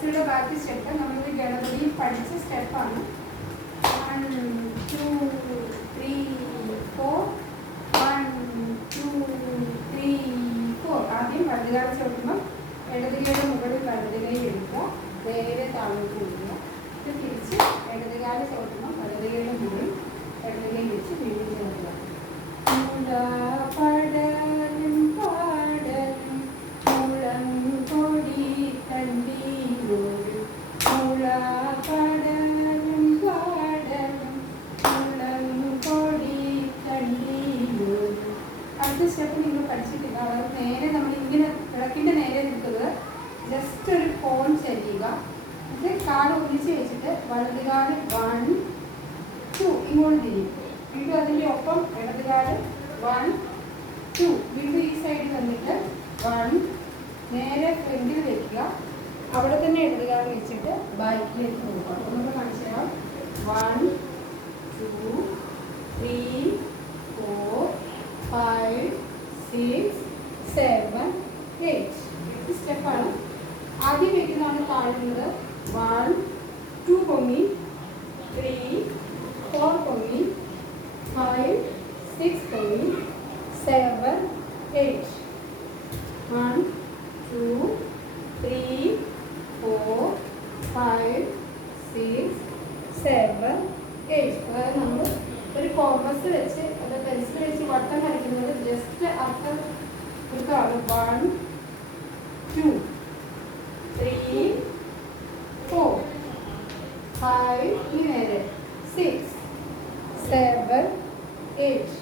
ബസ്സിയുടെ ബാക്കി സ്റ്റെപ്പ് നമ്മൾ ഗണപതി പഠിച്ച സ്റ്റെപ്പാണ്. 1 2 3 4 1 2 3 4. ആദ്യം വലതുകാലം ചവിട്ടുമ്പോൾ ഇടതുകൈയുടെ മുകളിൽ വലതുകൈ എടുക്കുക, നേരെ താഴോട്ട് കൊടുക്കുക. ഇത് തിരിച്ച് ഇടതുകാലം ചവിട്ടുമ്പോൾ വലതുകൈയുടെ മുകളിൽ ഇടതുകൈ വെച്ച് വീണ്ടും ചവിട്ടുക. പടലും പാടലും മുളം കൊടി കണ്ടീരോരും മുള പടലും പാടലും മുളം കൊടി കണ്ടീരോരും. അടുത്ത സ്റ്റെപ്പ് നിങ്ങൾ പഠിച്ചിട്ടില്ല. അതായത് നേരെ നമ്മൾ ഇങ്ങനെ വിളക്കിൻ്റെ നേരെ നിൽക്കുന്നത് ജസ്റ്റ് ഒരു കോൺ ചരിയുക. ഇത് കാല് ഒന്നിച്ച് വെച്ചിട്ട് വലതുകാല് 1 2 ഇങ്ങോട്ട് തിരിയും. വീണ്ടും അതിൻ്റെ ഒപ്പം ഇടതുകാല് 1 2 വീണ്ടും ഈ സൈഡിൽ വന്നിട്ട് 1 നേരെ ഫ്രണ്ടിൽ വയ്ക്കുക. അവിടെ തന്നെ ഇടതുകാല് വെച്ചിട്ട് ബാക്കിലേക്ക് പോകുക. നമുക്ക് മനസ്സിലാവും. 1 2 3 4 5 6 7 8. ഈ സ്റ്റെപ്പാണ്. ആദ്യം വയ്ക്കുന്നതാണ് താഴുന്നത്. 1 2 പൊങ്ങി, 3 4 പൊങ്ങി, 5 6 പൊങ്ങി, 7 8. 1 2 3 4 5 6 7 8. അതായത് നമ്മൾ ഒരു കോമ്പസ് വെച്ച് അത് പെൻസിൽ വെച്ച് വട്ടം വരയ്ക്കുന്നത് ജസ്റ്റ് അർത്ഥം കൊടുത്താണ്. 1 2 3 4 5 ഈ നേരെ 6 7 8.